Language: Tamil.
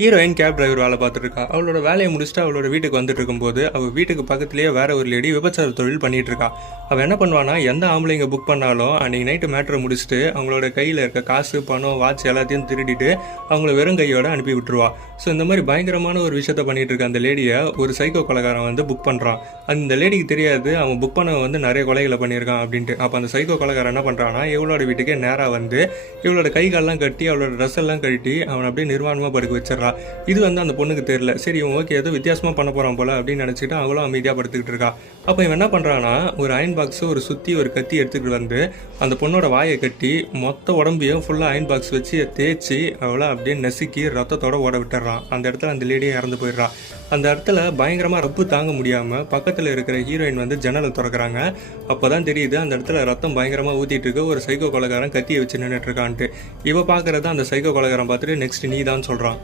ஹீரோயின் கேப் டிரைவர் வேலை பார்த்துட்டு இருக்கா. அவளோட வேலையை முடிச்சுட்டு அவளோட வீட்டுக்கு வந்துட்டு இருக்கும்போது அவள் வீட்டுக்கு பக்கத்துலேயே வேற ஒரு லேடி விபச்சார தொழில் பண்ணிட்டு இருக்கா. அவள் என்ன பண்ணுவானா, எந்த ஆம்பளைங்க புக் பண்ணாலும் அன்னைக்கு நைட்டு மேட்ரை முடிச்சுட்டு அவங்களோட கையில் இருக்க காசு பணம் வாட்ச் எல்லாத்தையும் திருடிட்டு அவங்கள வெறும் கையோட அனுப்பி விட்டுருவா. ஸோ இந்த மாதிரி பயங்கரமான ஒரு விஷயத்த பண்ணிட்டு இருக்க அந்த லேடியை ஒரு சைக்கோ கொலைகாரன் வந்து புக் பண்ணுறான். அந்த லேடிக்கு தெரியாது அவன் புக் பண்ண வந்து நிறைய கொலைகளை பண்ணியிருக்கான் அப்படின்ட்டு. அப்போ அந்த சைக்கோ கொலைகாரன் என்ன பண்ணுறான்னா, இவளோட வீட்டுக்கே நேராக வந்து இவளோட கை காலெல்லாம் கட்டி அவளோட ட்ரெஸ் எல்லாம் கட்டி அவனை அப்படியே நிர்வாணமாக படுக்க வச்சிடறான். இது வந்து அந்த பொண்ணுக்கு தெரியல. சரி இவன் ஓகே ஏதோ வித்தியாசமா பண்ண போறான் போல அப்படின்னு நினைச்சிட்டு அவளும் அமைதியா படுத்துக்கிட்டு இருக்கா. அப்ப இவன் என்ன பண்றான்னா, ஒரு அயன் பாக்ஸ் ஒரு சுத்தி ஒரு கத்தி எடுத்துக்கிட்டு வந்து அந்த பொண்ணோட வாயை கட்டி மொத்த உடம்பையும் ஃபுல்லா அயன் பாக்ஸ் வச்சு தேய்ச்சி அவளை அப்படியே நசுக்கி ரத்தத்தோட ஓட விட்டுறான். அந்த இடத்துல அந்த லேடியை இறந்து போயிடுறான். அந்த இடத்துல பயங்கரமா ரப்பு தாங்க முடியாம பக்கத்துல இருக்கிற ஹீரோயின் வந்து ஜன்னலை திறக்கிறாங்க. அப்பதான் தெரியுது அந்த இடத்துல ரத்தம் பயங்கரமா ஊத்திட்டு இருக்கு. ஒரு சைக்கோ கொலைகாரன் கத்தியை வச்சு நின்றுட்டு இருக்கான்ட்டு. இவ பாக்குறத அந்த சைக்கோ கொலைகாரன் பார்த்துட்டு நெக்ஸ்ட் நீ தான் சொல்றான்.